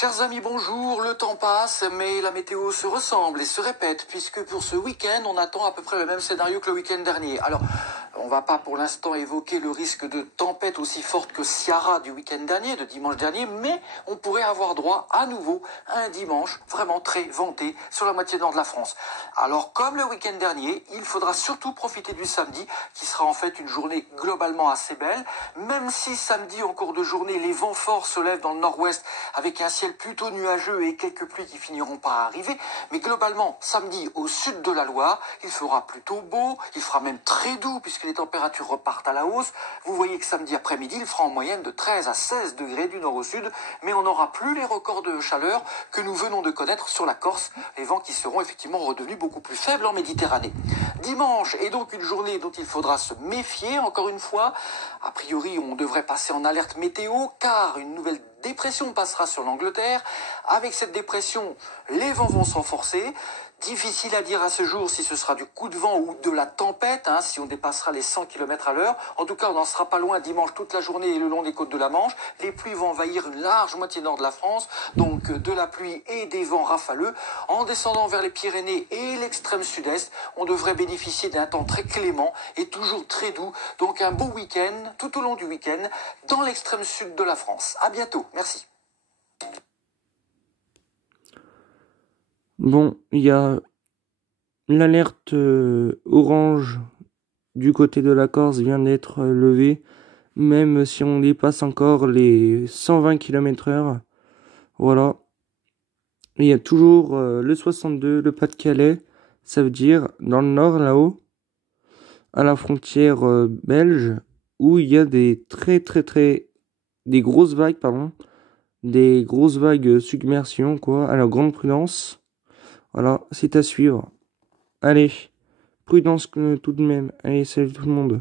Chers amis, bonjour, le temps passe, mais la météo se ressemble et se répète, puisque pour ce week-end, on attend à peu près le même scénario que le week-end dernier. Alors, on va pas pour l'instant évoquer le risque de tempête aussi forte que Ciara du week-end dernier, de dimanche dernier, mais on pourrait avoir droit à nouveau à un dimanche vraiment très venté sur la moitié nord de la France. Alors, comme le week-end dernier, il faudra surtout profiter du samedi, qui sera en fait une journée globalement assez belle, même si samedi, en cours de journée, les vents forts se lèvent dans le nord-ouest avec un ciel plutôt nuageux et quelques pluies qui finiront par arriver. Mais globalement, samedi, au sud de la Loire, il fera plutôt beau, il fera même très doux puisque les températures repartent à la hausse. Vous voyez que samedi après-midi, il fera en moyenne de 13 à 16 degrés du nord au sud, mais on n'aura plus les records de chaleur que nous venons de connaître sur la Corse, les vents qui seront effectivement redevenus beaucoup plus faibles en Méditerranée. Dimanche est donc une journée dont il faudra se méfier, encore une fois. A priori, on devrait passer en alerte météo, car une nouvelle dépression passera sur l'Angleterre. Avec cette dépression, les vents vont s'enforcer. Difficile à dire à ce jour si ce sera du coup de vent ou de la tempête, si on dépassera les 100 km à l'heure. En tout cas, on n'en sera pas loin dimanche toute la journée et le long des côtes de la Manche. Les pluies vont envahir une large moitié nord de la France, donc de la pluie et des vents rafaleux. En descendant vers les Pyrénées et l'extrême sud-est, on devrait bénéficier d'un temps très clément et toujours très doux. Donc un beau week-end, tout au long du week-end, dans l'extrême sud de la France. À bientôt, merci. Bon, il y a l'alerte orange du côté de la Corse vient d'être levée, même si on dépasse encore les 120 km/h. Voilà. Il y a toujours le 62, le Pas-de-Calais, ça veut dire dans le nord là-haut, à la frontière belge, où il y a des des grosses vagues, des grosses vagues submersion, quoi, alors grande prudence. Voilà, c'est à suivre. Allez, prudence tout de même. Allez, salut tout le monde.